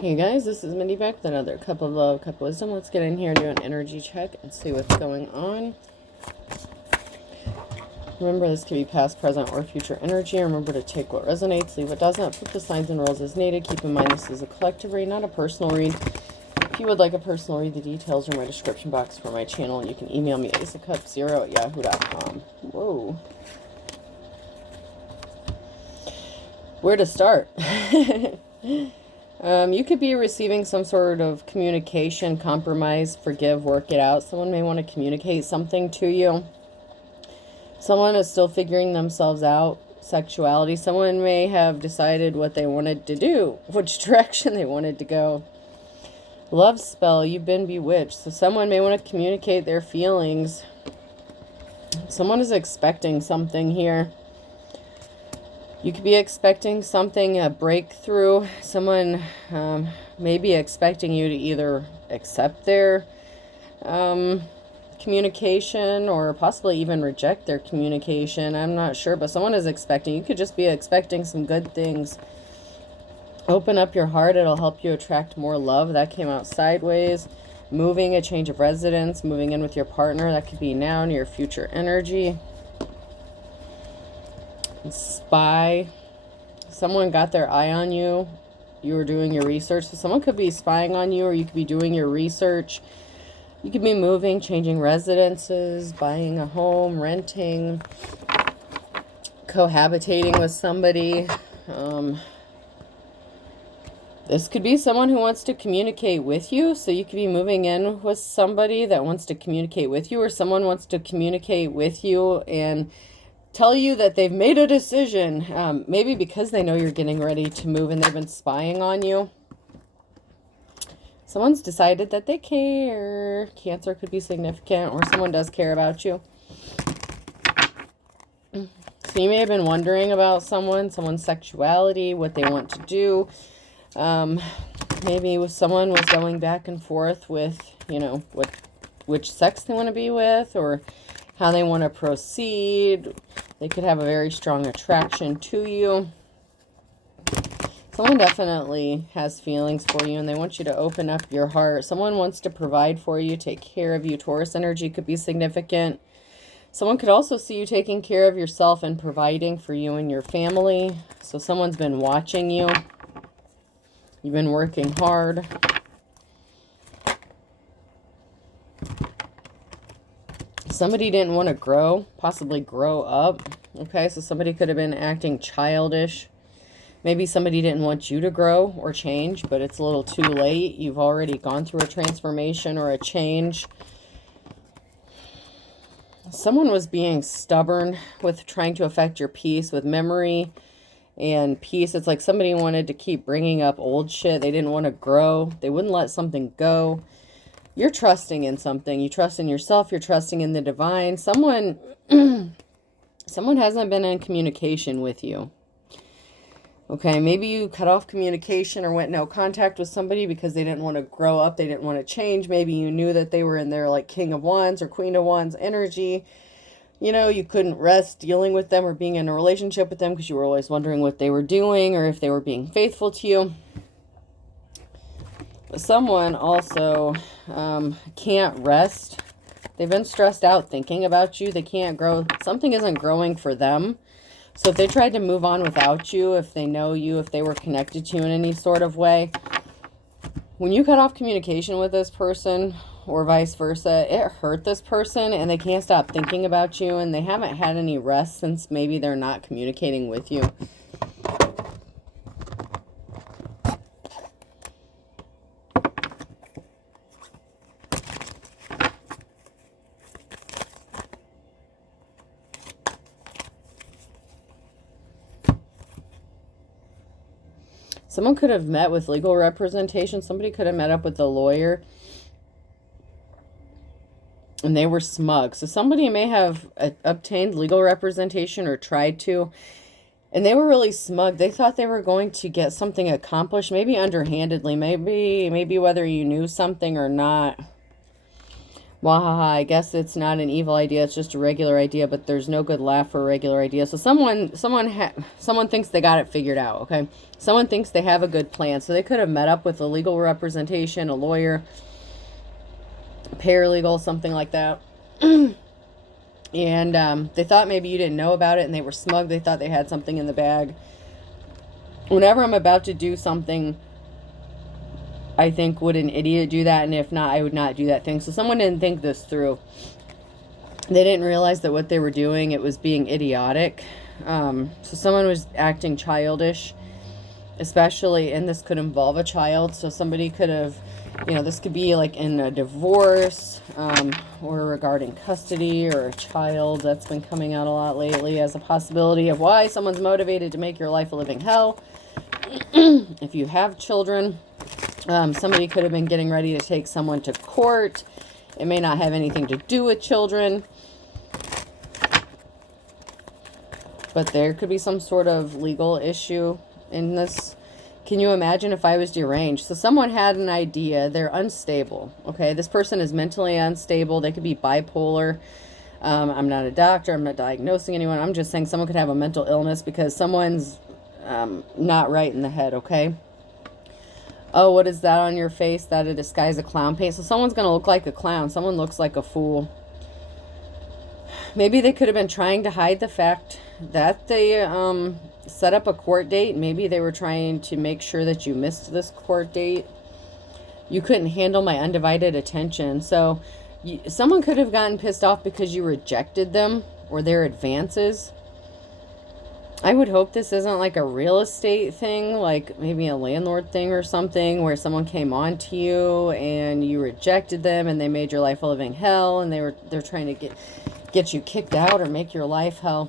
Hey guys, this is Mindy back with another cup of love, cup of wisdom. Let's get in here and do an energy check and see what's going on. Remember, this could be past, present, or future energy. Remember to take what resonates, leave what doesn't. Flip the signs and rules as needed. Keep in mind this is a collective read, not a personal read. If you would like a personal read, the details are in my description box for my channel, and you can email me aceofcups0@yahoo.com. Whoa. Where to start? You could be receiving some sort of communication, compromise, forgive, work it out. Someone may want to communicate something to you. Someone is still figuring themselves out, sexuality. Someone may have decided what they wanted to do, which direction they wanted to go. Love spell, you've been bewitched. So someone may want to communicate their feelings. Someone is expecting something here. You could be expecting something, a breakthrough. Someone may be expecting you to either accept their communication or possibly even reject their communication. I'm not sure, but someone is expecting. You could just be expecting some good things. Open up your heart. It'll help you attract more love. That came out sideways. Moving, a change of residence, moving in with your partner. That could be now in your future energy. Spy. Someone got their eye on you. You were doing your research. So someone could be spying on you, or you could be doing your research. You could be moving, changing residences, buying a home, renting, cohabitating with somebody. This could be someone who wants to communicate with you. So you could be moving in with somebody that wants to communicate with you, or someone wants to communicate with you and tell you that they've made a decision, maybe because they know you're getting ready to move and they've been spying on you. Someone's decided that they care. Cancer could be significant, or someone does care about you. So you may have been wondering about someone's sexuality, what they want to do. Maybe someone was going back and forth with, which sex they want to be with, or how they want to proceed. They could have a very strong attraction to you. Someone definitely has feelings for you, and they want you to open up your heart. Someone wants to provide for you, take care of you. Taurus energy could be significant. Someone could also see you taking care of yourself and providing for you and your family. So someone's been watching you. You've been working hard. Somebody didn't want to grow, possibly grow up. Okay, so somebody could have been acting childish. Maybe somebody didn't want you to grow or change, but it's a little too late. You've already gone through a transformation or a change. Someone was being stubborn with trying to affect your peace with memory and peace. It's like somebody wanted to keep bringing up old shit. They didn't want to grow. They wouldn't let something go. You're trusting in something. You trust in yourself. You're trusting in the divine. Someone hasn't been in communication with you. Okay, maybe you cut off communication or went no contact with somebody because they didn't want to grow up. They didn't want to change. Maybe you knew that they were in their like King of Wands or Queen of Wands energy. You couldn't rest dealing with them or being in a relationship with them because you were always wondering what they were doing or if they were being faithful to you. Someone also can't rest. They've been stressed out thinking about you. They can't grow. Something isn't growing for them. So if they tried to move on without you, if they know you, if they were connected to you in any sort of way, when you cut off communication with this person or vice versa, it hurt this person and they can't stop thinking about you, and they haven't had any rest since maybe they're not communicating with you. Someone could have met with legal representation. Somebody could have met up with a lawyer and they were smug. So somebody may have obtained legal representation or tried to, and they were really smug. They thought they were going to get something accomplished, maybe underhandedly, maybe whether you knew something or not. Wahaha, I guess it's not an evil idea, it's just a regular idea, but there's no good laugh for a regular idea. So someone thinks they got it figured out, okay? Someone thinks they have a good plan. So they could have met up with a legal representation, a lawyer, paralegal, something like that. And they thought maybe you didn't know about it, and they were smug. They thought they had something in the bag. Whenever I'm about to do something, I think, would an idiot do that? And if not, I would not do that thing. So someone didn't think this through. They didn't realize that what they were doing, it was being idiotic. So someone was acting childish, especially, and this could involve a child. So somebody could have, you know, this could be like in a divorce, or regarding custody or a child. That's been coming out a lot lately as a possibility of why someone's motivated to make your life a living hell. If you have children, somebody could have been getting ready to take someone to court. It may not have anything to do with children, but there could be some sort of legal issue in this. Can you imagine if I was deranged? So someone had an idea. They're unstable. Okay, this person is mentally unstable. They could be bipolar. I'm not a doctor. I'm not diagnosing anyone. I'm just saying someone could have a mental illness because someone's not right in the head, okay? Oh, what is that on your face? That a disguise of clown paint. So someone's going to look like a clown. Someone looks like a fool. Maybe they could have been trying to hide the fact that they set up a court date. Maybe they were trying to make sure that you missed this court date. You couldn't handle my undivided attention. So someone could have gotten pissed off because you rejected them or their advances. I would hope this isn't like a real estate thing, like maybe a landlord thing or something where someone came on to you and you rejected them and they made your life a living hell, and they're trying to get you kicked out or make your life hell.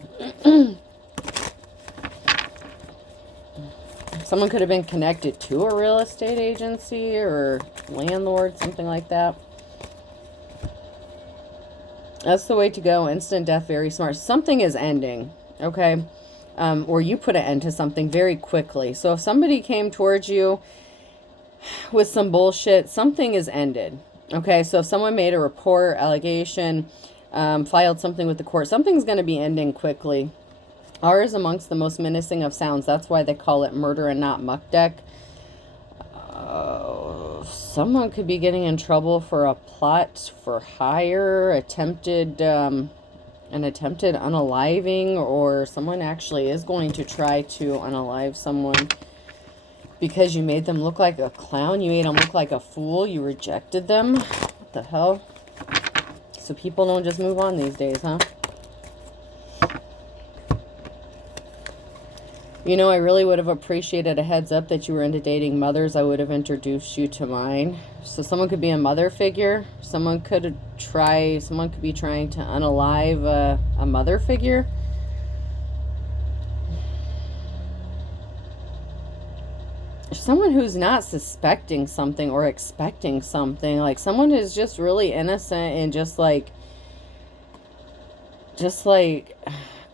Someone could have been connected to a real estate agency or landlord, something like that. That's the way to go. Instant death, very smart. Something is ending, okay? Or you put an end to something very quickly. So if somebody came towards you with some bullshit, something is ended. Okay, so if someone made a report, allegation, filed something with the court, something's going to be ending quickly. R is amongst the most menacing of sounds. That's why they call it murder and not muck deck. Someone could be getting in trouble for a plot for hire, an attempted unaliving, or someone actually is going to try to unalive someone because you made them look like a clown. You made them look like a fool. You rejected them. What the hell? So people don't just move on these days, huh? You know, I really would have appreciated a heads up that you were into dating mothers. I would have introduced you to mine. So someone could be a mother figure. Someone could be trying to unalive a mother figure. Someone who's not suspecting something or expecting something. Like someone who's just really innocent and just like,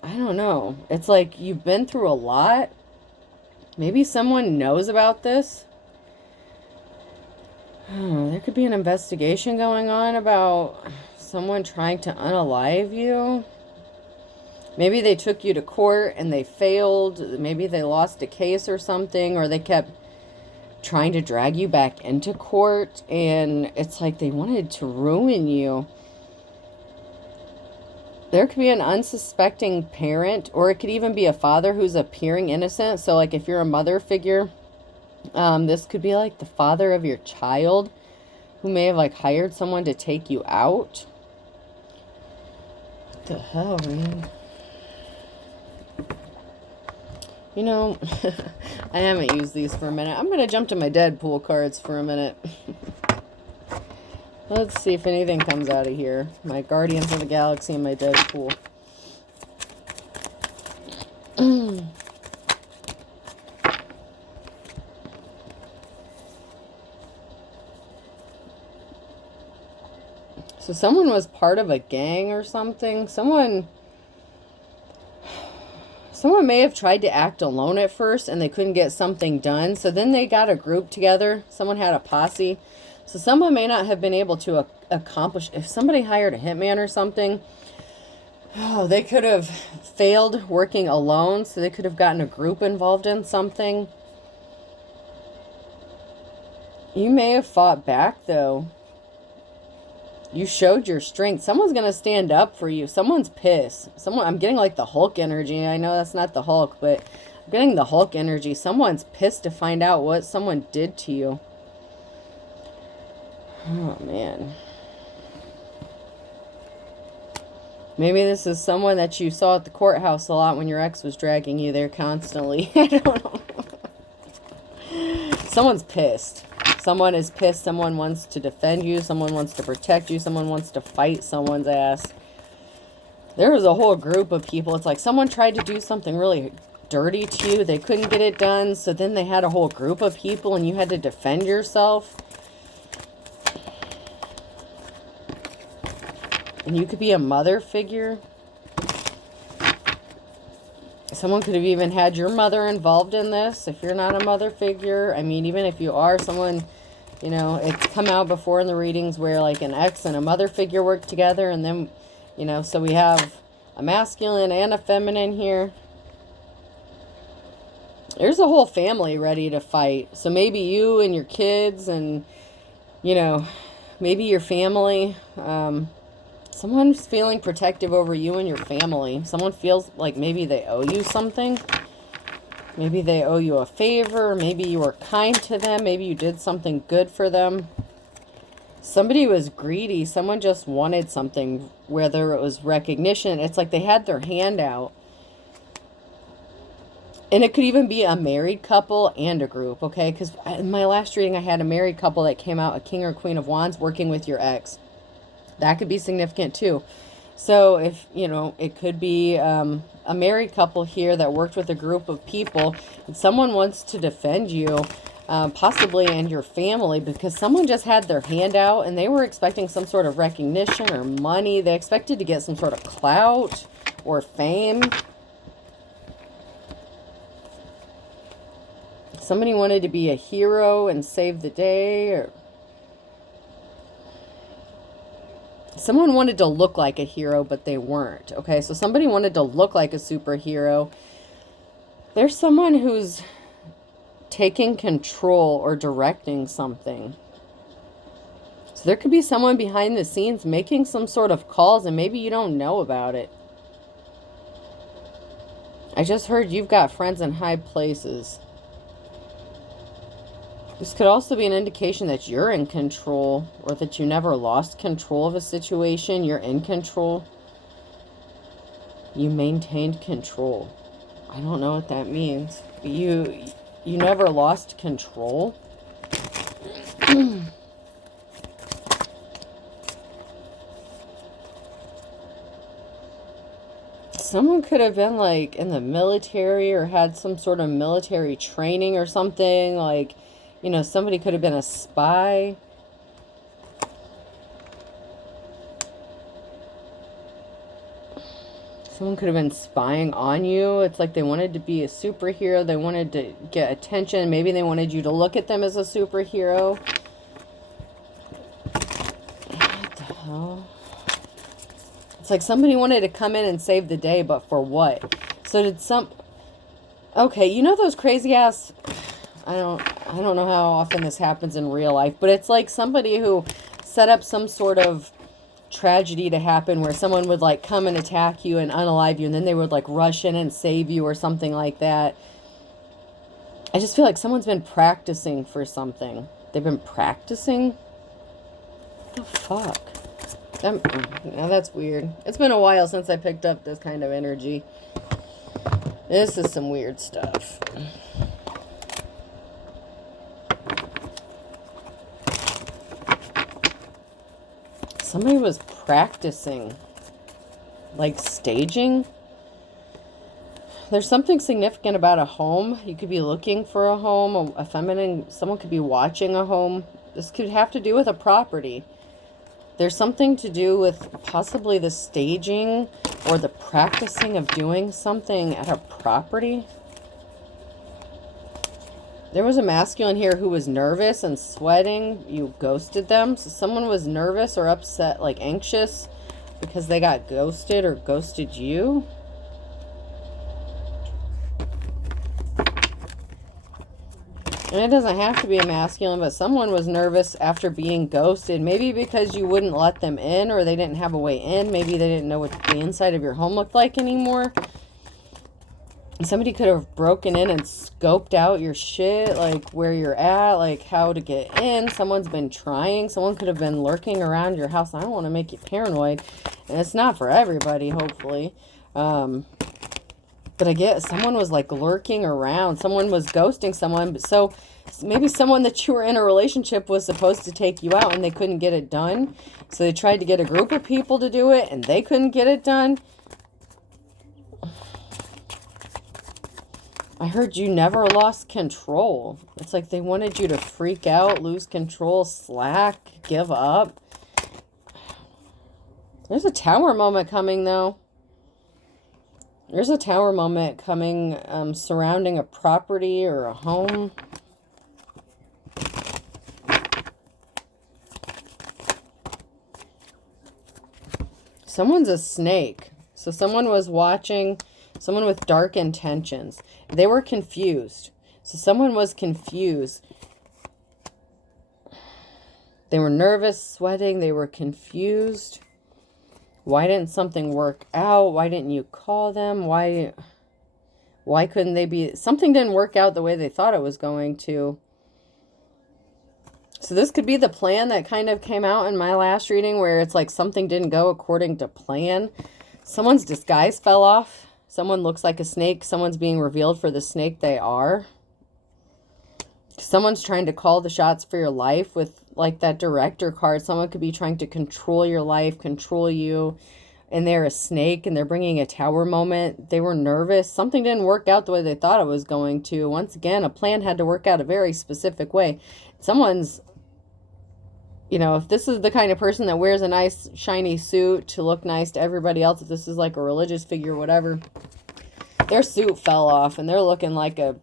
I don't know. It's like you've been through a lot. Maybe someone knows about this. There could be an investigation going on about someone trying to unalive you. Maybe they took you to court and they failed. Maybe they lost a case or something, or they kept trying to drag you back into court, and it's like they wanted to ruin you. There could be an unsuspecting parent, or it could even be a father who's appearing innocent. So like if you're a mother figure, this could be like the father of your child who may have like hired someone to take you out. What the hell, man? You know, I haven't used these for a minute. I'm going to jump to my Deadpool cards for a minute. Let's see if anything comes out of here. My Guardians of the Galaxy and my Deadpool. So someone was part of a gang or something. Someone may have tried to act alone at first and they couldn't get something done. So then they got a group together. Someone had a posse. So someone may not have been able to accomplish. If somebody hired a hitman or something, oh, they could have failed working alone, so they could have gotten a group involved in something. You may have fought back, though. You showed your strength. Someone's going to stand up for you. Someone's pissed. I'm getting like the Hulk energy. I know that's not the Hulk, but I'm getting the Hulk energy. Someone's pissed to find out what someone did to you. Oh, man. Maybe this is someone that you saw at the courthouse a lot when your ex was dragging you there constantly. I don't know. Someone's pissed. Someone is pissed. Someone wants to defend you. Someone wants to protect you. Someone wants to fight someone's ass. There was a whole group of people. It's like someone tried to do something really dirty to you. They couldn't get it done. So then they had a whole group of people and you had to defend yourself. And you could be a mother figure. Someone could have even had your mother involved in this. If you're not a mother figure, I mean, even if you are someone, you know, it's come out before in the readings where like an ex and a mother figure work together. And then, you know, so we have a masculine and a feminine here. There's a whole family ready to fight. So maybe you and your kids and, you know, maybe your family, someone's feeling protective over you and your family. Someone feels like maybe they owe you something. Maybe they owe you a favor. Maybe you were kind to them. Maybe you did something good for them. Somebody was greedy. Someone just wanted something, whether it was recognition. It's like they had their hand out. And it could even be a married couple and a group, okay? Because in my last reading, I had a married couple that came out, a king or queen of wands, working with your ex. That could be significant too. So if, you know, it could be a married couple here that worked with a group of people. And someone wants to defend you, possibly, and your family, because someone just had their hand out and they were expecting some sort of recognition or money. They expected to get some sort of clout or fame. Somebody wanted to be a hero and save the day, or someone wanted to look like a hero, but they weren't. Okay, so somebody wanted to look like a superhero. There's someone who's taking control or directing something. So there could be someone behind the scenes making some sort of calls, and maybe you don't know about it. I just heard you've got friends in high places. This could also be an indication that you're in control, or that you never lost control of a situation. You're in control. You maintained control. I don't know what that means. You never lost control. Someone could have been like in the military or had some sort of military training or something, like, you know, somebody could have been a spy. Someone could have been spying on you. It's like they wanted to be a superhero. They wanted to get attention. Maybe they wanted you to look at them as a superhero. What the hell? It's like somebody wanted to come in and save the day, but for what? So did some... Okay, you know those crazy ass... I don't know how often this happens in real life, but it's like somebody who set up some sort of tragedy to happen where someone would like come and attack you and unalive you, and then they would like rush in and save you or something like that. I just feel like someone's been practicing for something. They've been practicing? What the fuck? Now that's weird. It's been a while since I picked up this kind of energy. This is some weird stuff. Somebody was practicing, like staging. There's something significant about a home. You could be looking for a home, a feminine, someone could be watching a home. This could have to do with a property. There's something to do with possibly the staging or the practicing of doing something at a property. There was a masculine here who was nervous and sweating. You ghosted them. So someone was nervous or upset, like anxious, because they got ghosted or ghosted you. And it doesn't have to be a masculine, but someone was nervous after being ghosted. Maybe because you wouldn't let them in, or they didn't have a way in. Maybe they didn't know what the inside of your home looked like anymore. Somebody could have broken in and scoped out your shit, like where you're at, like how to get in. Someone's been trying. Someone could have been lurking around your house. I don't want to make you paranoid. And it's not for everybody, hopefully. But I get someone was like lurking around. Someone was ghosting someone. So maybe someone that you were in a relationship was supposed to take you out and they couldn't get it done. So they tried to get a group of people to do it and they couldn't get it done. I heard you never lost control. It's like they wanted you to freak out, lose control, slack, give up. There's a tower moment coming, though. There's a tower moment coming surrounding a property or a home. Someone's a snake. So someone was watching... Someone with dark intentions. They were confused. So someone was confused. They were nervous, sweating. They were confused. Why didn't something work out? Why didn't you call them? Why couldn't they be... Something didn't work out the way they thought it was going to. So this could be the plan that kind of came out in my last reading, where it's like something didn't go according to plan. Someone's disguise fell off. Someone looks like a snake. Someone's being revealed for the snake they are. Someone's trying to call the shots for your life with like that director card. Someone could be trying to control your life, control you. And they're a snake and they're bringing a tower moment. They were nervous. Something didn't work out the way they thought it was going to. Once again, a plan had to work out a very specific way. Someone's... You know, if this is the kind of person that wears a nice shiny suit to look nice to everybody else, if this is like a religious figure or whatever, their suit fell off and they're looking like a,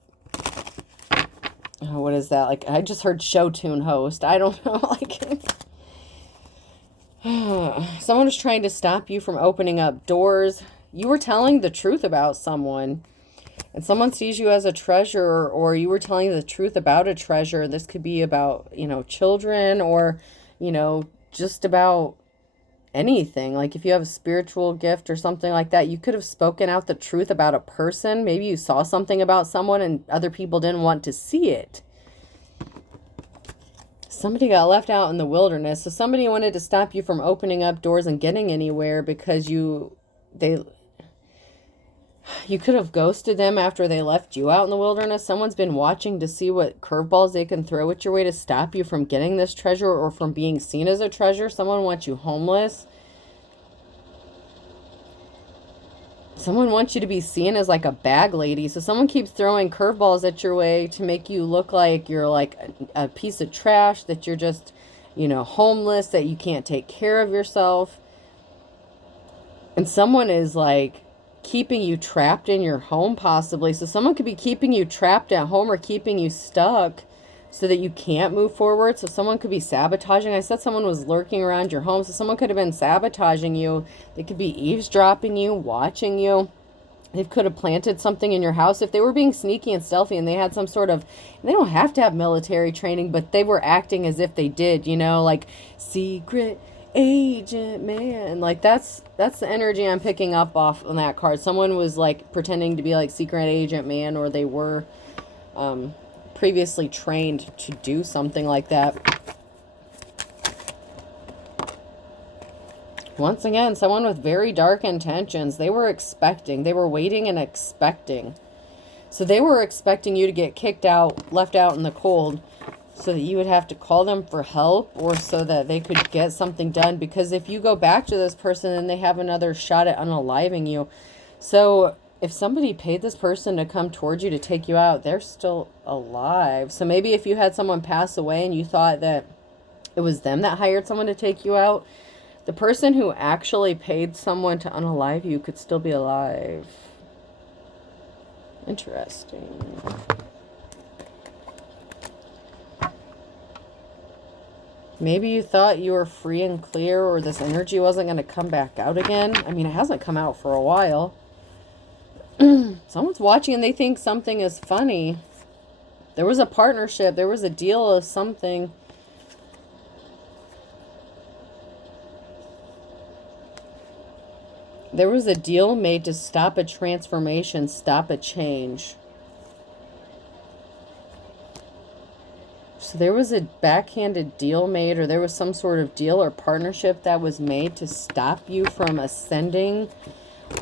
oh, what is that? Like, I just heard show tune host. I don't know. Like, someone was trying to stop you from opening up doors. You were telling the truth about someone. And someone sees you as a treasure, or you were telling the truth about a treasure. This could be about, you know, children, or, you know, just about anything. Like if you have a spiritual gift or something like that, you could have spoken out the truth about a person. Maybe you saw something about someone and other people didn't want to see it. Somebody got left out in the wilderness. So somebody wanted to stop you from opening up doors and getting anywhere because you could have ghosted them after they left you out in the wilderness. Someone's been watching to see what curveballs they can throw at your way to stop you from getting this treasure or from being seen as a treasure. Someone wants you homeless. Someone wants you to be seen as like a bag lady. So someone keeps throwing curveballs at your way to make you look like you're like a piece of trash, that you're just, you know, homeless, that you can't take care of yourself. And someone is like keeping you trapped in your home, possibly. So someone could be keeping you trapped at home or keeping you stuck so that you can't move forward. So someone could be sabotaging. I said someone was lurking around your home. So someone could have been sabotaging you. They could be eavesdropping you, watching you. They could have planted something in your house. If they were being sneaky and stealthy and they had some sort of... They don't have to have military training, but they were acting as if they did, you know, like secret agent man. Like that's the energy I'm picking up off on that card. Someone was like pretending to be like secret agent man, or they were previously trained to do something like that. Once again, someone with very dark intentions. They were expecting, they were waiting and expecting. So they were expecting you to get kicked out, left out in the cold, so that you would have to call them for help, or so that they could get something done. Because if you go back to this person, then they have another shot at unaliving you. So if somebody paid this person to come towards you to take you out, they're still alive. So maybe if you had someone pass away and you thought that it was them that hired someone to take you out, the person who actually paid someone to unalive you could still be alive. Interesting. Maybe you thought you were free and clear, or this energy wasn't going to come back out again. I mean, it hasn't come out for a while. Someone's watching and they think something is funny. There was a partnership. There was a deal of something. There was a deal made to stop a transformation, stop a change. So there was a backhanded deal made, or there was some sort of deal or partnership that was made to stop you from ascending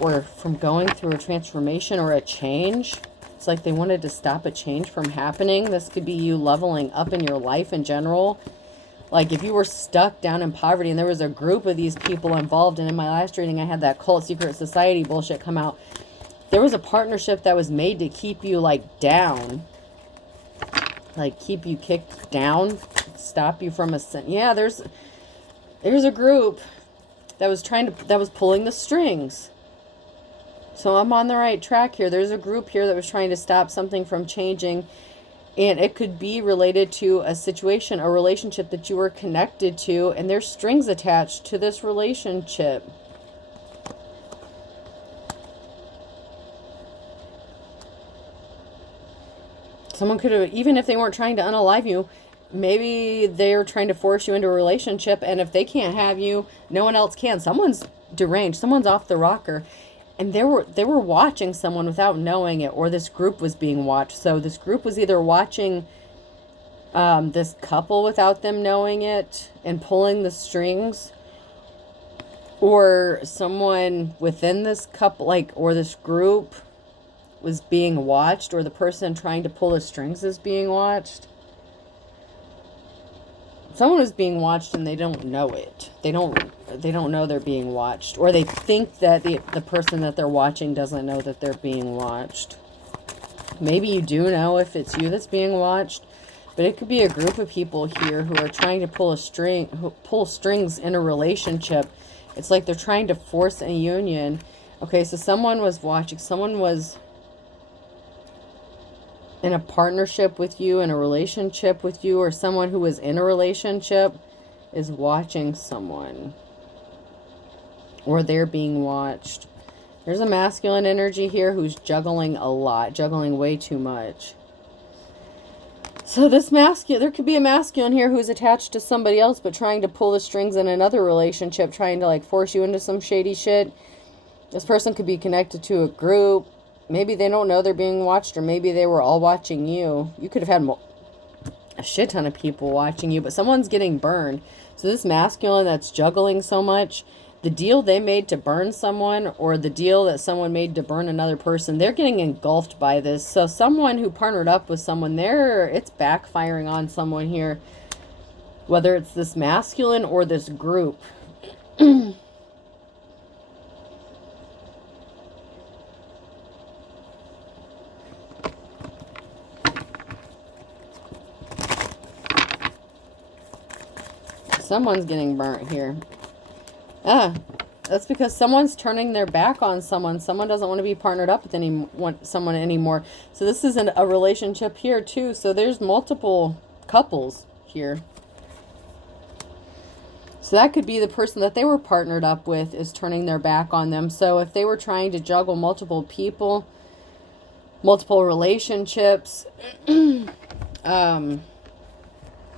or from going through a transformation or a change. It's like they wanted to stop a change from happening. This could be you leveling up in your life in general. Like if you were stuck down in poverty and there was a group of these people involved, and in my last reading I had that cult secret society bullshit come out. There was a partnership that was made to keep you like down. Like keep you kicked down, stop you from ascending. Yeah, there's a group that was pulling the strings. So I'm on the right track here. There's a group here that was trying to stop something from changing. And it could be related to a situation, a relationship that you were connected to. And there's strings attached to this relationship. Someone could have, even if they weren't trying to unalive you, maybe they're trying to force you into a relationship. And if they can't have you, no one else can. Someone's deranged. Someone's off the rocker. And they were watching someone without knowing it, or this group was being watched. So this group was either watching this couple without them knowing it and pulling the strings, or someone within this couple, like, or this group was being watched, or the person trying to pull the strings is being watched. Someone is being watched and they don't know it. They don't know they're being watched. Or they think that the person that they're watching doesn't know that they're being watched. Maybe you do know if it's you that's being watched. But it could be a group of people here who are trying to pull strings in a relationship. It's like they're trying to force a union. Okay, so someone was watching. Someone was in a partnership with you, in a relationship with you, or someone who was in a relationship is watching someone, or they're being watched. There's a masculine energy here who's juggling a lot, juggling way too much. So this masculine, there could be a masculine here who's attached to somebody else, but trying to pull the strings in another relationship, trying to like force you into some shady shit. This person could be connected to a group. Maybe they don't know they're being watched, or maybe they were all watching you. You could have had a shit ton of people watching you, but someone's getting burned. So this masculine that's juggling so much, the deal they made to burn someone, or the deal that someone made to burn another person, they're getting engulfed by this. So someone who partnered up with someone, it's backfiring on someone here. Whether it's this masculine or this group. Someone's getting burnt here. That's because someone's turning their back on someone. Someone doesn't want to be partnered up with someone anymore. So this isn't a relationship here too. So there's multiple couples here. So that could be the person that they were partnered up with is turning their back on them. So if they were trying to juggle multiple people, multiple relationships,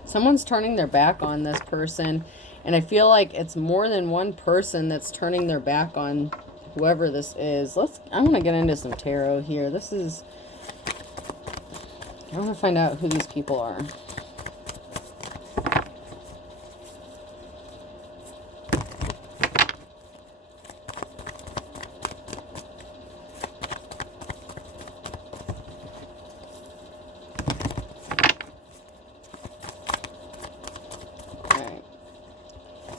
someone's turning their back on this person. And I feel like it's more than one person that's turning their back on whoever this is. I want to get into some tarot here. I want to find out who these people are.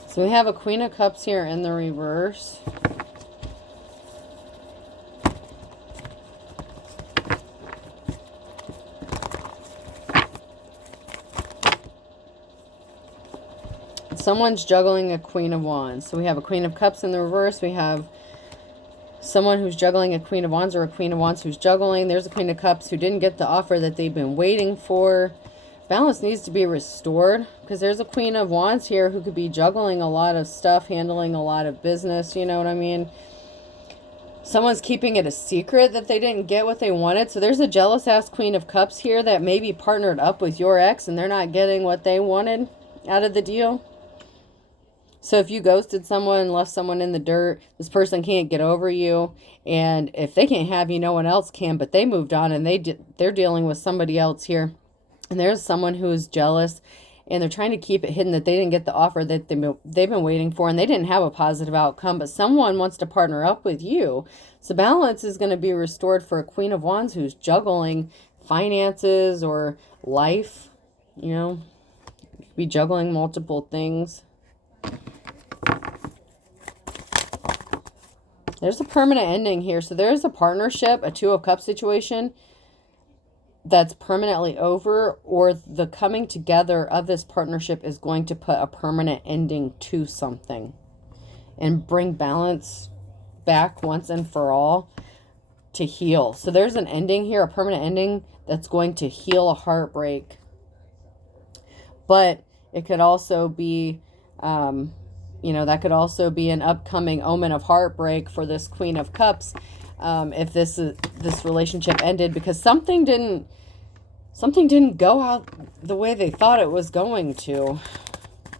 So we have a Queen of Cups here in the reverse. Someone's juggling a Queen of Wands. So we have a Queen of Cups in the reverse. We have someone who's juggling a Queen of Wands, or a Queen of Wands who's juggling. There's a Queen of Cups who didn't get the offer that they've been waiting for. Balance needs to be restored because there's a Queen of Wands here who could be juggling a lot of stuff, handling a lot of business, you know what I mean? Someone's keeping it a secret that they didn't get what they wanted. So there's a jealous-ass Queen of Cups here that maybe partnered up with your ex and they're not getting what they wanted out of the deal. So if you ghosted someone, left someone in the dirt, this person can't get over you. And if they can't have you, no one else can. But they moved on and they're dealing with somebody else here. And there's someone who is jealous and they're trying to keep it hidden that they didn't get the offer that they've been waiting for, and they didn't have a positive outcome, but someone wants to partner up with you. So balance is going to be restored for a Queen of Wands who's juggling finances or life, you know, you could be juggling multiple things. There's a permanent ending here. So there's a partnership, a Two of Cups situation that's permanently over, or the coming together of this partnership is going to put a permanent ending to something and bring balance back once and for all to heal. So there's an ending here, a permanent ending that's going to heal a heartbreak. But it could also be, you know, that could also be an upcoming omen of heartbreak for this Queen of Cups. If this relationship ended because something didn't go out the way they thought it was going to.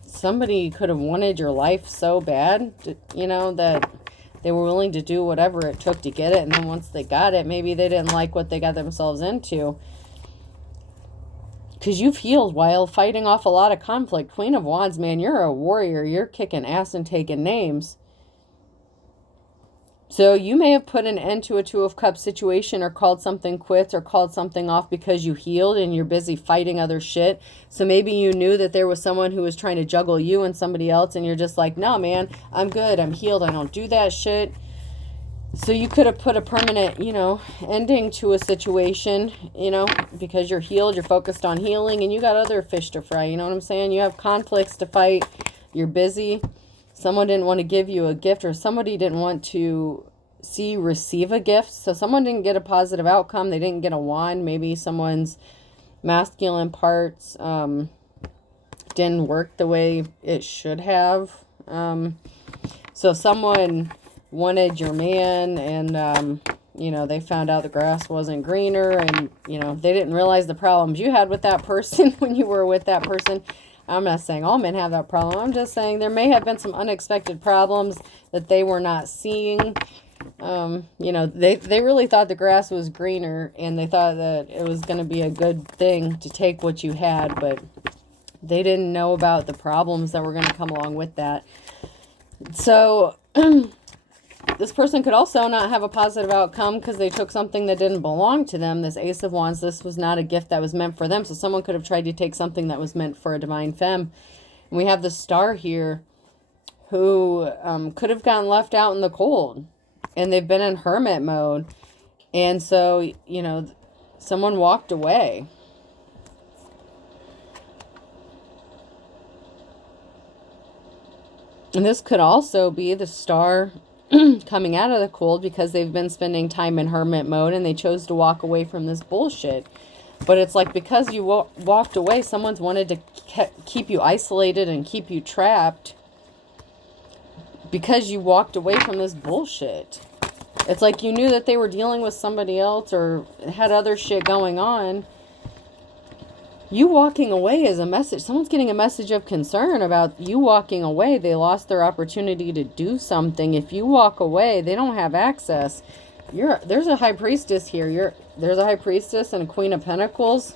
Somebody could have wanted your life so bad, you know, that they were willing to do whatever it took to get it. And then once they got it, maybe they didn't like what they got themselves into. Because you've healed while fighting off a lot of conflict. Queen of Wands, man, you're a warrior. You're kicking ass and taking names. So you may have put an end to a Two of Cups situation or called something quits or called something off because you healed and you're busy fighting other shit. So maybe you knew that there was someone who was trying to juggle you and somebody else and you're just like, no, man, I'm good. I'm healed. I don't do that shit. So you could have put a permanent, you know, ending to a situation, you know, because you're healed, you're focused on healing, and you got other fish to fry. You know what I'm saying? You have conflicts to fight. You're busy. Someone didn't want to give you a gift, or somebody didn't want to see you receive a gift. So someone didn't get a positive outcome. They didn't get a wand. Maybe someone's masculine parts didn't work the way it should have. So someone wanted your man and, you know, they found out the grass wasn't greener and, you know, they didn't realize the problems you had with that person when you were with that person. I'm not saying all men have that problem. I'm just saying there may have been some unexpected problems that they were not seeing. You know, they really thought the grass was greener and they thought that it was going to be a good thing to take what you had, but they didn't know about the problems that were going to come along with that. So this person could also not have a positive outcome because they took something that didn't belong to them. This Ace of Wands, this was not a gift that was meant for them. So someone could have tried to take something that was meant for a divine femme. And we have the Star here who could have gotten left out in the cold. And they've been in hermit mode. And so, you know, someone walked away. And this could also be the Star coming out of the cold because they've been spending time in hermit mode and they chose to walk away from this bullshit. But it's like because you walked away, someone's wanted to keep you isolated and keep you trapped because you walked away from this bullshit. It's like you knew that they were dealing with somebody else or had other shit going on. You walking away is a message. Someone's getting a message of concern about you walking away. They lost their opportunity to do something. If you walk away, they don't have access. There's a High Priestess here. There's a High Priestess and a Queen of Pentacles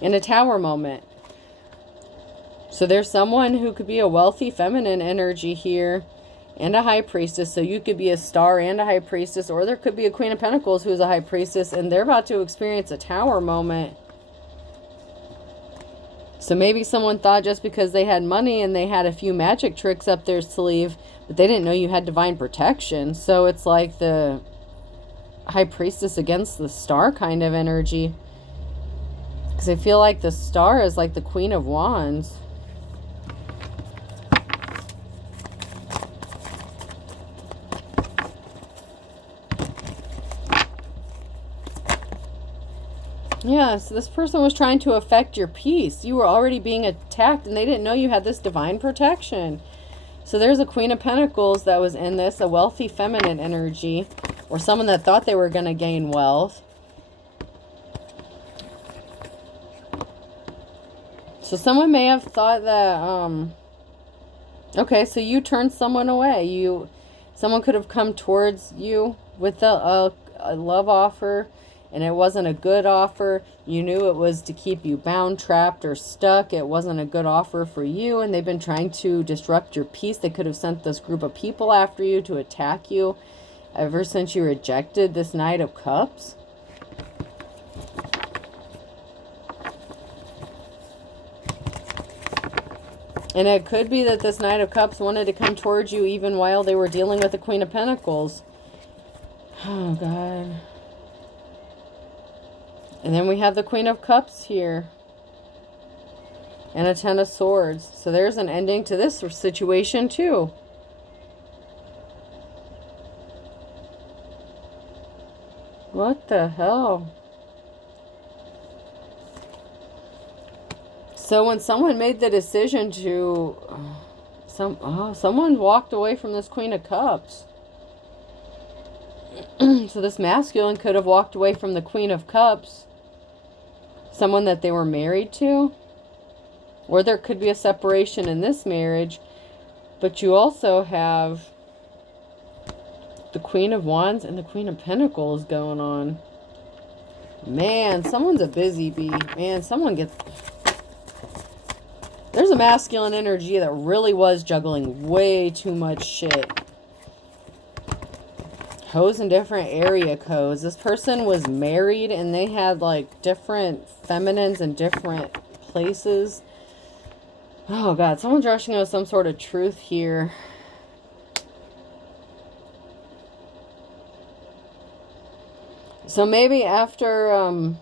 in a Tower moment. So there's someone who could be a wealthy feminine energy here and a High Priestess. So you could be a Star and a High Priestess, or there could be a Queen of Pentacles who's a High Priestess and they're about to experience a Tower moment. So maybe someone thought just because they had money and they had a few magic tricks up their sleeve, but they didn't know you had divine protection. So it's like the High Priestess against the Star kind of energy. Because I feel like the Star is like the Queen of Wands. Yeah, so this person was trying to affect your peace. You were already being attacked and they didn't know you had this divine protection. So there's a Queen of Pentacles that was in this, a wealthy feminine energy, or someone that thought they were going to gain wealth. So someone may have thought that, okay, so you turned someone away. Someone could have come towards you with a love offer, and it wasn't a good offer. You knew it was to keep you bound, trapped, or stuck. It wasn't a good offer for you, and they've been trying to disrupt your peace. They could have sent this group of people after you to attack you ever since you rejected this Knight of Cups. And it could be that this Knight of Cups wanted to come towards you even while they were dealing with the Queen of Pentacles. Oh, God. And then we have the Queen of Cups here. And a Ten of Swords. So there's an ending to this situation, too. What the hell? So when someone made the decision to... someone walked away from this Queen of Cups. So this masculine could have walked away from the Queen of Cups. Someone that they were married to. Or there could be a separation in this marriage. But you also have the Queen of Wands and the Queen of Pentacles going on. Man, someone's a busy bee. Man, someone gets... There's a masculine energy that really was juggling way too much shit. Hoes in different area codes. This person was married and they had like different feminines in different places. Oh God, someone's rushing with some sort of truth here. So maybe after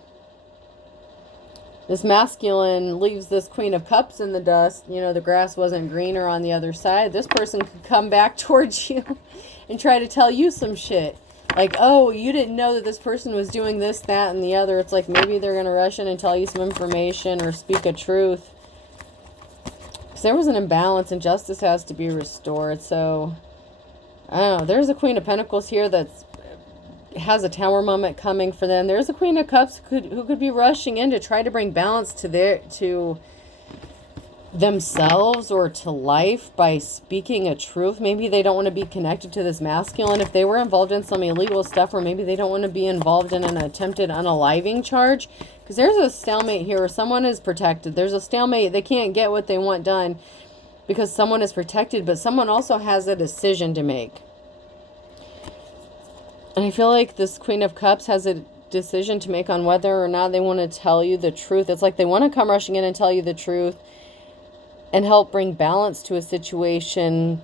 this masculine leaves this Queen of Cups in the dust, you know, the grass wasn't greener on the other side, this person could come back towards you and try to tell you some shit. Like, oh, you didn't know that this person was doing this, that, and the other. It's like maybe they're going to rush in and tell you some information or speak a truth. Because there was an imbalance and justice has to be restored. So, I don't know. There's a Queen of Pentacles here that's has a Tower moment coming for them. There's a Queen of Cups who could be rushing in to try to bring balance to themselves or to life by speaking a truth. Maybe they don't want to be connected to this masculine if they were involved in some illegal stuff, or maybe they don't want to be involved in an attempted unaliving charge, because there's a stalemate here where someone is protected. There's a stalemate. They can't get what they want done because someone is protected, but someone also has a decision to make. And I feel like this Queen of Cups has a decision to make on whether or not they want to tell you the truth. It's like they want to come rushing in and tell you the truth and help bring balance to a situation.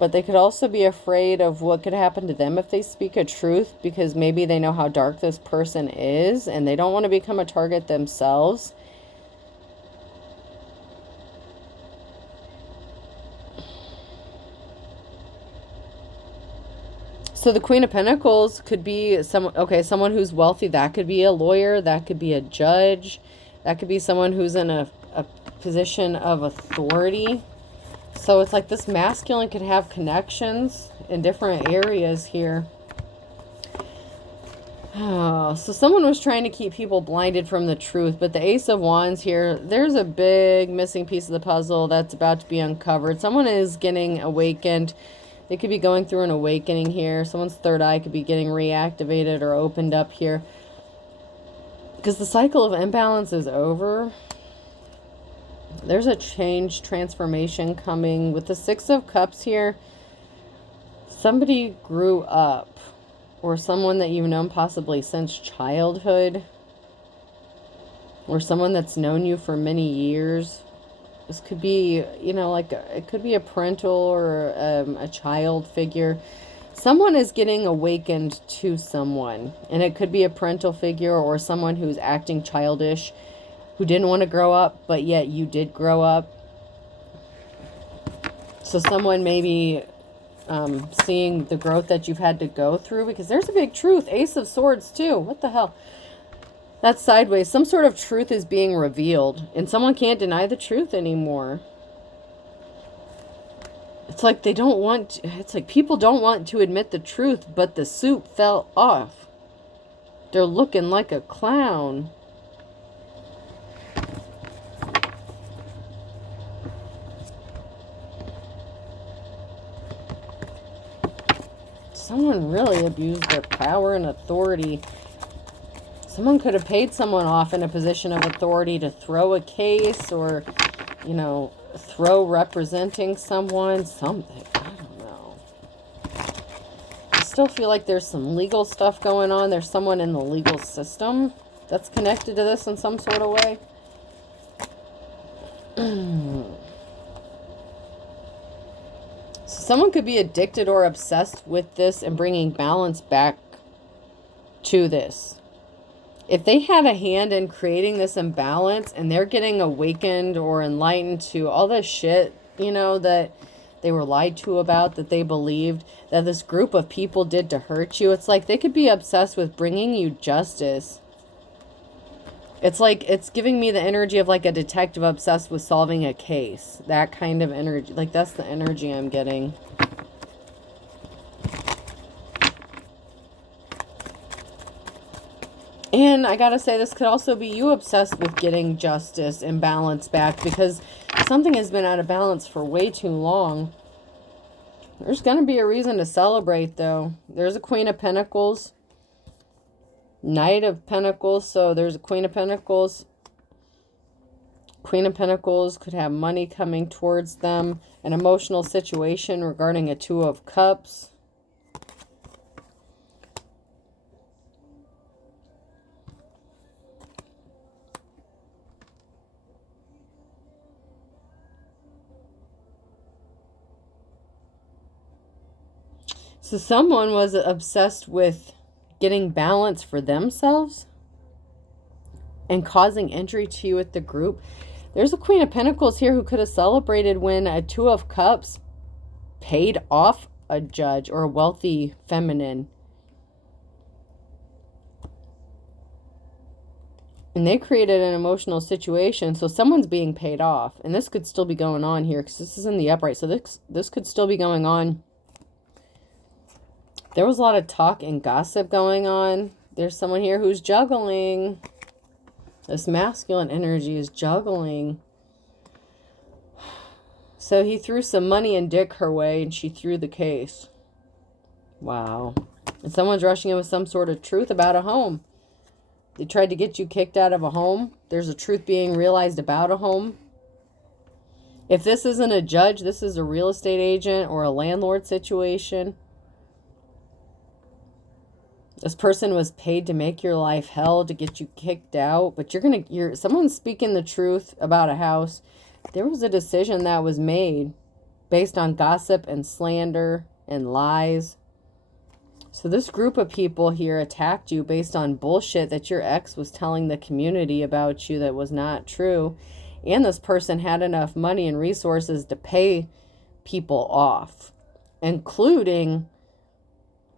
But they could also be afraid of what could happen to them if they speak a truth, because maybe they know how dark this person is and they don't want to become a target themselves. So the Queen of Pentacles could be someone who's wealthy. That could be a lawyer. That could be a judge. That could be someone who's in a position of authority. So it's like this masculine could have connections in different areas here. Oh, so someone was trying to keep people blinded from the truth. But the Ace of Wands here, there's a big missing piece of the puzzle that's about to be uncovered. Someone is getting awakened. They could be going through an awakening here. Someone's third eye could be getting reactivated or opened up here. Because the cycle of imbalance is over. There's a change, transformation coming. With the Six of Cups here, somebody grew up. Or someone that you've known possibly since childhood. Or someone that's known you for many years. This could be, you know, like it could be a parental or a child figure. Someone is getting awakened to someone. And it could be a parental figure or someone who's acting childish, who didn't want to grow up, but yet you did grow up. So someone maybe seeing the growth that you've had to go through, because there's a big truth. Ace of Swords too. What the hell? That's sideways. Some sort of truth is being revealed, and someone can't deny the truth anymore. It's like they don't want, it's like people don't want to admit the truth, but the suit fell off. They're looking like a clown. Someone really abused their power and authority. Someone could have paid someone off in a position of authority to throw a case or, you know, throw representing someone, something. I don't know. I still feel like there's some legal stuff going on. There's someone in the legal system that's connected to this in some sort of way. So someone could be addicted or obsessed with this and bringing balance back to this. If they had a hand in creating this imbalance and they're getting awakened or enlightened to all this shit, you know, that they were lied to about, that they believed, that this group of people did to hurt you, it's like they could be obsessed with bringing you justice. It's like, it's giving me the energy of like a detective obsessed with solving a case. That kind of energy. Like, that's the energy I'm getting. And I gotta say, this could also be you obsessed with getting justice and balance back, because something has been out of balance for way too long. There's gonna be a reason to celebrate, though. There's a Queen of Pentacles. Knight of Pentacles. So there's a Queen of Pentacles. Queen of Pentacles could have money coming towards them. An emotional situation regarding a Two of Cups. So someone was obsessed with getting balance for themselves and causing injury to you with the group. There's a Queen of Pentacles here who could have celebrated when a Two of Cups paid off a judge or a wealthy feminine. And they created an emotional situation. So someone's being paid off. And this could still be going on here because this is in the upright. So this could still be going on. There was a lot of talk and gossip going on. There's someone here who's juggling. This masculine energy is juggling. So he threw some money and dick her way, and she threw the case. Wow. And someone's rushing in with some sort of truth about a home. They tried to get you kicked out of a home. There's a truth being realized about a home. If this isn't a judge, this is a real estate agent or a landlord situation. This person was paid to make your life hell, to get you kicked out. But someone's speaking the truth about a house. There was a decision that was made based on gossip and slander and lies. So this group of people here attacked you based on bullshit that your ex was telling the community about you that was not true. And this person had enough money and resources to pay people off, including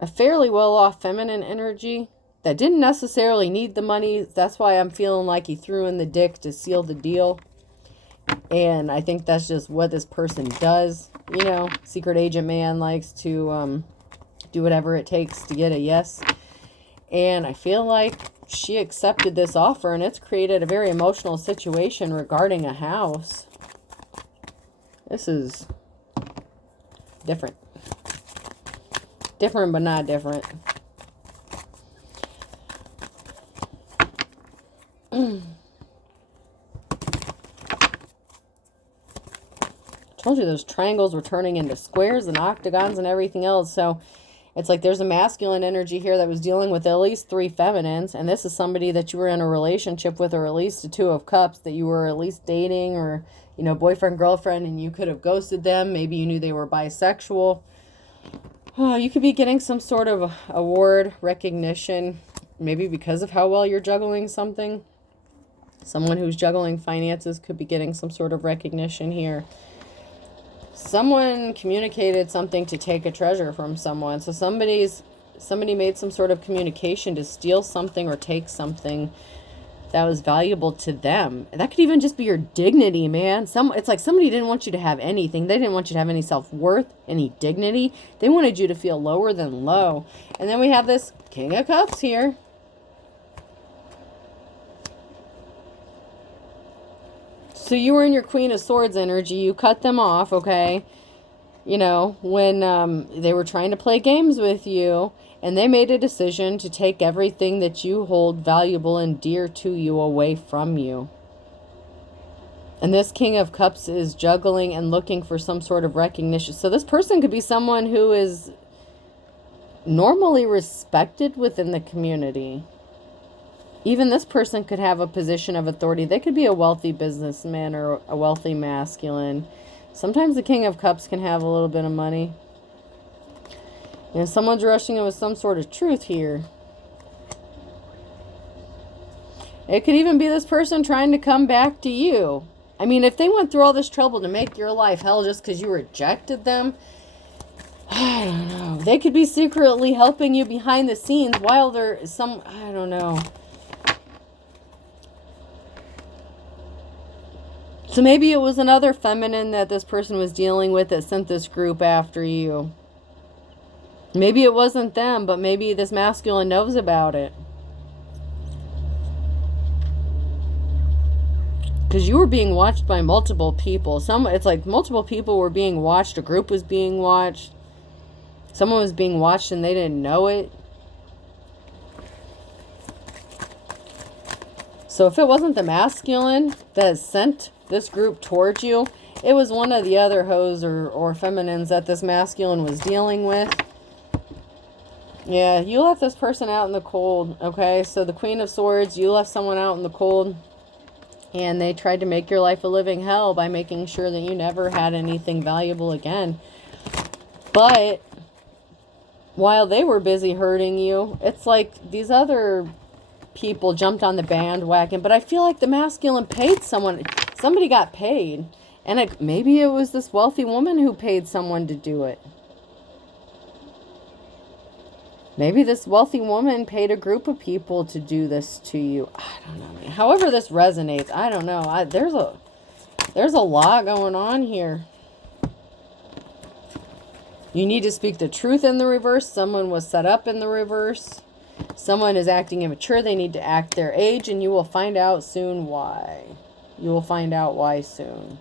a fairly well-off feminine energy that didn't necessarily need the money. That's why I'm feeling like he threw in the dick to seal the deal. And I think that's just what this person does. You know, secret agent man likes to do whatever it takes to get a yes. And I feel like she accepted this offer, and it's created a very emotional situation regarding a house. This is different. Different, but not different. Told you those triangles were turning into squares and octagons and everything else. So it's like there's a masculine energy here that was dealing with at least 3 feminines. And this is somebody that you were in a relationship with, or at least a Two of Cups that you were at least dating, or, you know, boyfriend, girlfriend, and you could have ghosted them. Maybe you knew they were bisexual. Oh, you could be getting some sort of award, recognition, maybe because of how well you're juggling something. Someone who's juggling finances could be getting some sort of recognition here. Someone communicated something to take a treasure from someone. So somebody made some sort of communication to steal something or take something that was valuable to them. That could even just be your dignity, man. It's like somebody didn't want you to have anything. They didn't want you to have any self-worth, any dignity. They wanted you to feel lower than low. And then we have this King of Cups here. So you were in your Queen of Swords energy. You cut them off, okay? You know, when they were trying to play games with you. And they made a decision to take everything that you hold valuable and dear to you away from you. And this King of Cups is juggling and looking for some sort of recognition. So this person could be someone who is normally respected within the community. Even this person could have a position of authority. They could be a wealthy businessman or a wealthy masculine. Sometimes the King of Cups can have a little bit of money. And someone's rushing in with some sort of truth here. It could even be this person trying to come back to you. I mean, if they went through all this trouble to make your life hell just because you rejected them, I don't know. They could be secretly helping you behind the scenes while there's some, I don't know. So maybe it was another feminine that this person was dealing with that sent this group after you. Maybe it wasn't them, but maybe this masculine knows about it. Because you were being watched by multiple people. It's like multiple people were being watched. A group was being watched. Someone was being watched and they didn't know it. So if it wasn't the masculine that sent this group towards you, it was one of the other hoes or feminines that this masculine was dealing with. Yeah, you left this person out in the cold, okay? So the Queen of Swords, you left someone out in the cold. And they tried to make your life a living hell by making sure that you never had anything valuable again. But while they were busy hurting you, it's like these other people jumped on the bandwagon. But I feel like the masculine paid someone. Somebody got paid. And maybe it was this wealthy woman who paid someone to do it. Maybe this wealthy woman paid a group of people to do this to you. I don't know. However this resonates, I don't know. There's a lot going on here. You need to speak the truth in the reverse. Someone was set up in the reverse. Someone is acting immature. They need to act their age, and you will find out soon why. You will find out why soon.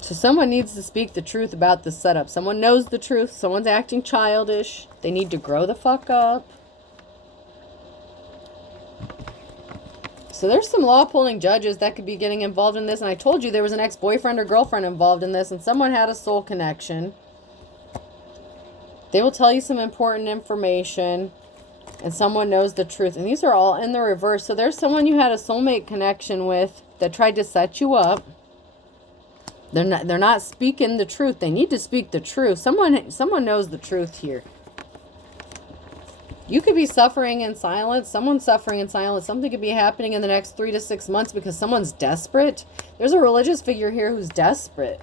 So someone needs to speak the truth about the setup. Someone knows the truth. Someone's acting childish. They need to grow the fuck up. So there's some law-pulling judges that could be getting involved in this. And I told you there was an ex-boyfriend or girlfriend involved in this. And someone had a soul connection. They will tell you some important information. And someone knows the truth. And these are all in the reverse. So there's someone you had a soulmate connection with that tried to set you up. They're not speaking the truth. They need to speak the truth. Someone knows the truth here. You could be suffering in silence. Someone's suffering in silence. Something could be happening in the next 3 to 6 months because someone's desperate. There's a religious figure here who's desperate.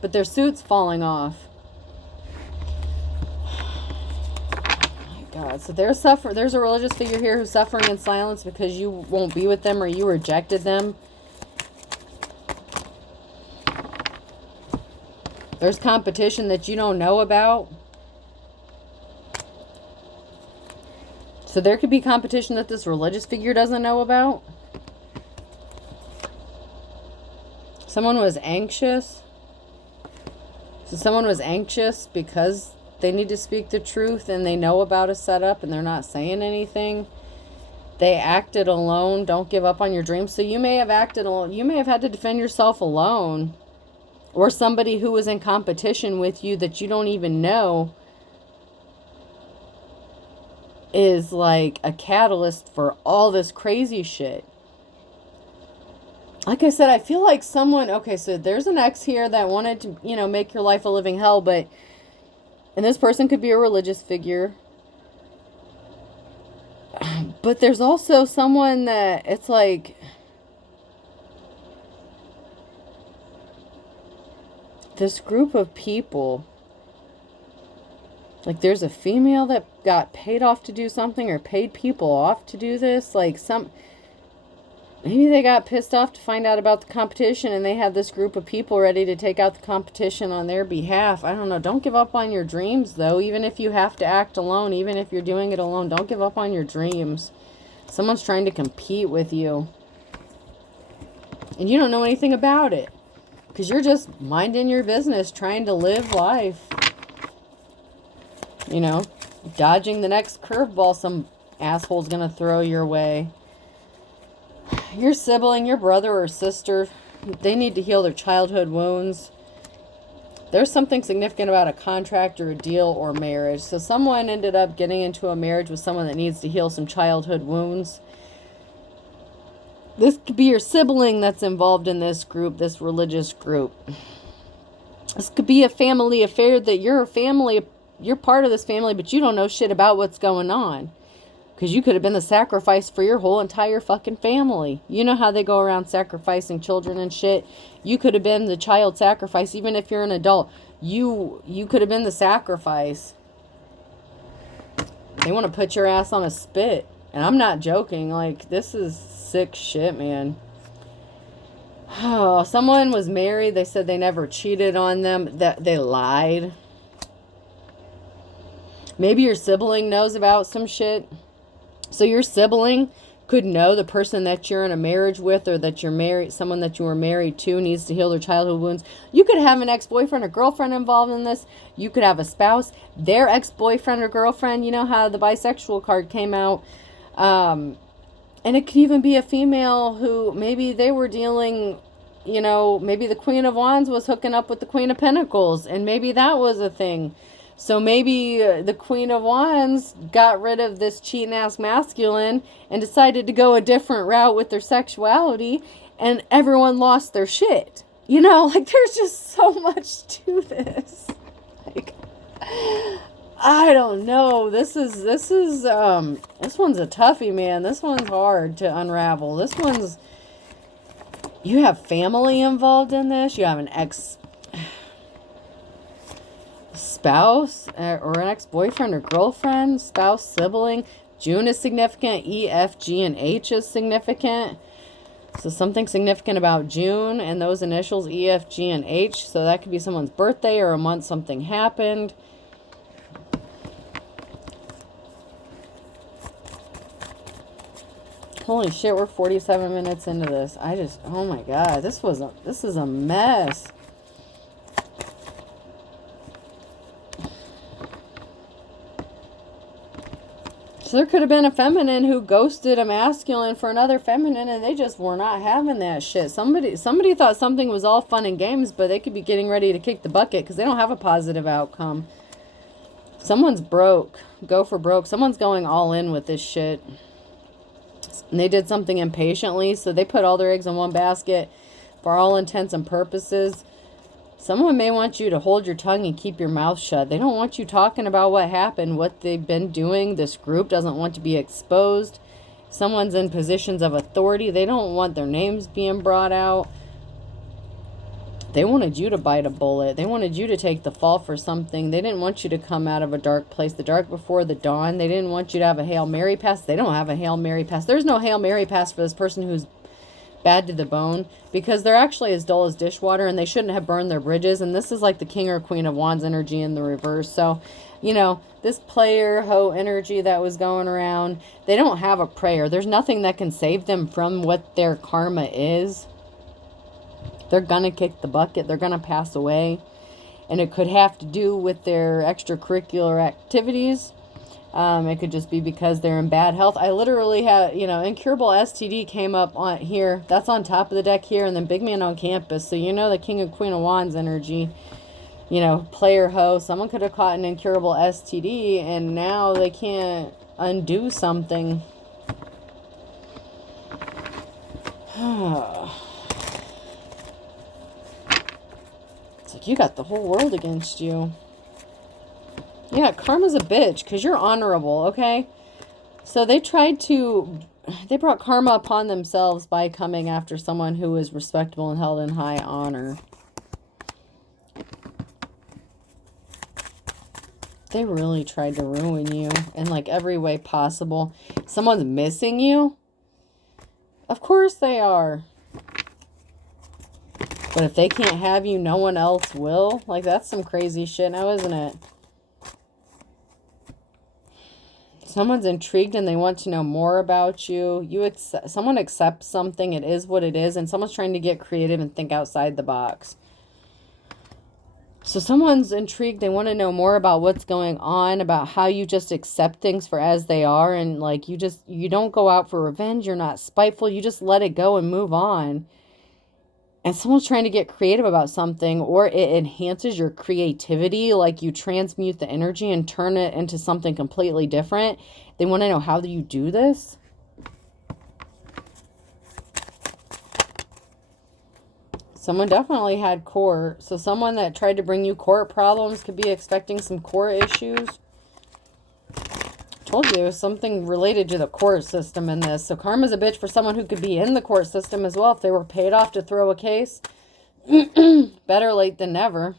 But their suit's falling off. Oh my God. So there's a religious figure here who's suffering in silence because you won't be with them or you rejected them. There's competition that you don't know about. So there could be competition that this religious figure doesn't know about. Someone was anxious. So someone was anxious because they need to speak the truth and they know about a setup and they're not saying anything. They acted alone. Don't give up on your dreams. So you may have acted alone. You may have had to defend yourself alone. Or somebody who was in competition with you that you don't even know is like a catalyst for all this crazy shit. Like I said, I feel like someone... Okay, so there's an ex here that wanted to, you know, make your life a living hell, but... And this person could be a religious figure. But there's also someone that it's like... This group of people, Like, there's a female that got paid off to do something, or paid people off to do this. Like, maybe they got pissed off to find out about the competition, and they had this group of people ready to take out the competition on their behalf. I don't know. Don't give up on your dreams, though. Even if you have to act alone, even if you're doing it alone, don't give up on your dreams. Someone's trying to compete with you, and you don't know anything about it, because you're just minding your business, trying to live life. You know, dodging the next curveball some asshole's going to throw your way. Your sibling, your brother or sister, they need to heal their childhood wounds. There's something significant about a contract or a deal or marriage. So someone ended up getting into a marriage with someone that needs to heal some childhood wounds. This could be your sibling that's involved in this group, this religious group. This could be a family affair that you're part of this family, but you don't know shit about what's going on. Because you could have been the sacrifice for your whole entire fucking family. You know how they go around sacrificing children and shit? You could have been the child sacrifice, even if you're an adult. You could have been the sacrifice. They want to put your ass on a spit. And I'm not joking. Like, this is sick shit, man. Oh, someone was married. They said they never cheated on them. That they lied. Maybe your sibling knows about some shit. So your sibling could know the person that you're in a marriage with, or that you're married, someone that you were married to needs to heal their childhood wounds. You could have an ex-boyfriend or girlfriend involved in this. You could have a spouse, their ex-boyfriend or girlfriend. You know how the bisexual card came out. And it could even be a female who maybe they were dealing, you know, maybe the Queen of Wands was hooking up with the Queen of Pentacles, and maybe that was a thing. So maybe the Queen of Wands got rid of this cheating ass masculine and decided to go a different route with their sexuality, and everyone lost their shit. You know, like, there's just so much to this. Like, I don't know. This one's a toughie, man. This one's hard to unravel. You have family involved in this. You have an spouse or an ex-boyfriend or girlfriend, spouse, sibling. June is significant. E, F, G, and H is significant. So something significant about June and those initials, E, F, G, and H. So that could be someone's birthday or a month something happened. Holy shit, we're 47 minutes into this. Oh my God, this is a mess. So there could have been a feminine who ghosted a masculine for another feminine, and they just were not having that shit. Somebody thought something was all fun and games, but they could be getting ready to kick the bucket because they don't have a positive outcome. Someone's broke. Go for broke. Someone's going all in with this shit. And they did something impatiently, so they put all their eggs in one basket for all intents and purposes. Someone may want you to hold your tongue and keep your mouth shut. They don't want you talking about what happened, what they've been doing. This group doesn't want to be exposed. Someone's in positions of authority. They don't want their names being brought out. They wanted you to bite a bullet. They wanted you to take the fall for something. They didn't want you to come out of a dark place, the dark before the dawn. They didn't want you to have a Hail Mary pass. They don't have a Hail Mary pass. There's no Hail Mary pass for this person who's bad to the bone, because they're actually as dull as dishwater, and they shouldn't have burned their bridges. And this is like the King or Queen of Wands energy in the reverse. So, you know, this player hoe energy that was going around, they don't have a prayer. There's nothing that can save them from what their karma is. They're gonna kick the bucket. They're gonna pass away, and it could have to do with their extracurricular activities. It could just be because they're in bad health. I literally have, you know, incurable STD came up on here. That's on top of the deck here. And then big man on campus. So, you know, the King and Queen of Wands energy, you know, player hoe. Someone could have caught an incurable STD, and now they can't undo something. It's like you got the whole world against you. Yeah, karma's a bitch, because you're honorable, okay? So they brought karma upon themselves by coming after someone who is respectable and held in high honor. They really tried to ruin you in like every way possible. Someone's missing you? Of course they are. But if they can't have you, no one else will. Like, that's some crazy shit now, isn't it? Someone's intrigued and they want to know more about you. Someone accepts something. It is what it is. And someone's trying to get creative and think outside the box. So someone's intrigued. They want to know more about what's going on, about how you just accept things for as they are. And like, you don't go out for revenge. You're not spiteful. You just let it go and move on. And someone's trying to get creative about something, or it enhances your creativity. Like, you transmute the energy and turn it into something completely different. They want to know, how do you do this? Someone definitely had court. So someone that tried to bring you court problems could be expecting some court issues. Told you there was something related to the court system in this. So karma's a bitch for someone who could be in the court system as well. If they were paid off to throw a case, better late than never.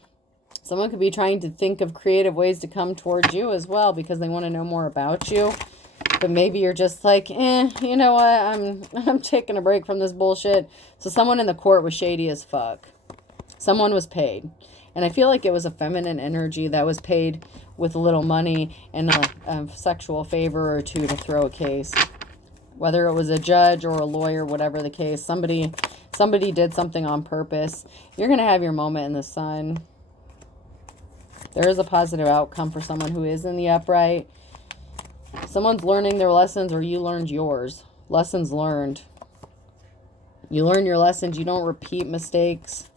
Someone could be trying to think of creative ways to come towards you as well because they want to know more about you. But maybe you're just like, you know what? I'm taking a break from this bullshit. So someone in the court was shady as fuck. Someone was paid. And I feel like it was a feminine energy that was paid with a little money and a sexual favor or two to throw a case. Whether it was a judge or a lawyer, whatever the case, somebody did something on purpose. You're going to have your moment in the sun. There is a positive outcome for someone who is in the upright. Someone's learning their lessons, or you learned yours. Lessons learned. You learn your lessons. You don't repeat mistakes.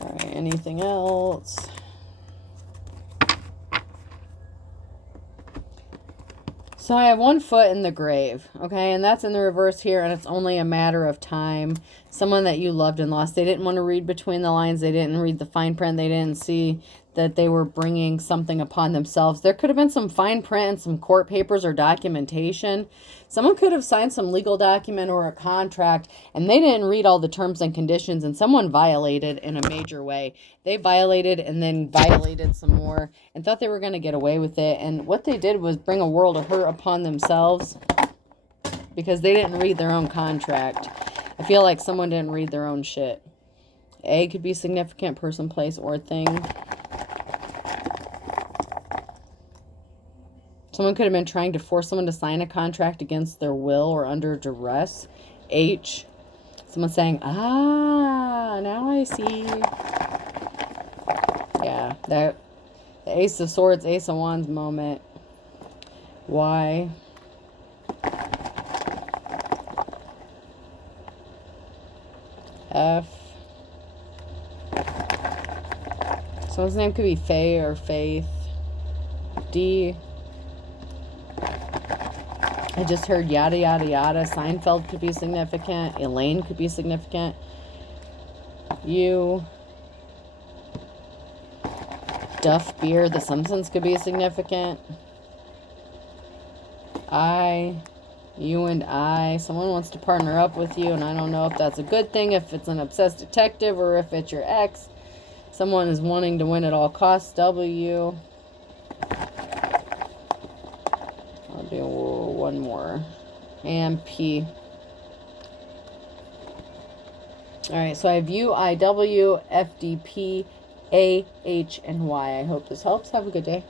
All right, anything else? So I have one foot in the grave, okay? And that's in the reverse here, and it's only a matter of time. Someone that you loved and lost. They didn't want to read between the lines. They didn't read the fine print. They didn't see that they were bringing something upon themselves. There could have been some fine print and some court papers or documentation. Someone could have signed some legal document or a contract, and they didn't read all the terms and conditions, and someone violated in a major way. They violated and then violated some more and thought they were going to get away with it. And what they did was bring a world of hurt upon themselves because they didn't read their own contract. I feel like someone didn't read their own shit. A could be significant, person, place, or thing. Someone could have been trying to force someone to sign a contract against their will or under duress. H. Someone saying, now I see. Yeah, the Ace of Swords, Ace of Wands moment. Y. F. Someone's name could be Faye or Faith. D. I just heard yada, yada, yada. Seinfeld could be significant. Elaine could be significant. U. Duff Beer, The Simpsons could be significant. I. You and I. Someone wants to partner up with you, and I don't know if that's a good thing, if it's an obsessed detective, or if it's your ex. Someone is wanting to win at all costs. W. I'll do one more. And P. Alright, so I have U, I, W, F, D, P, A, H, and Y. I hope this helps. Have a good day.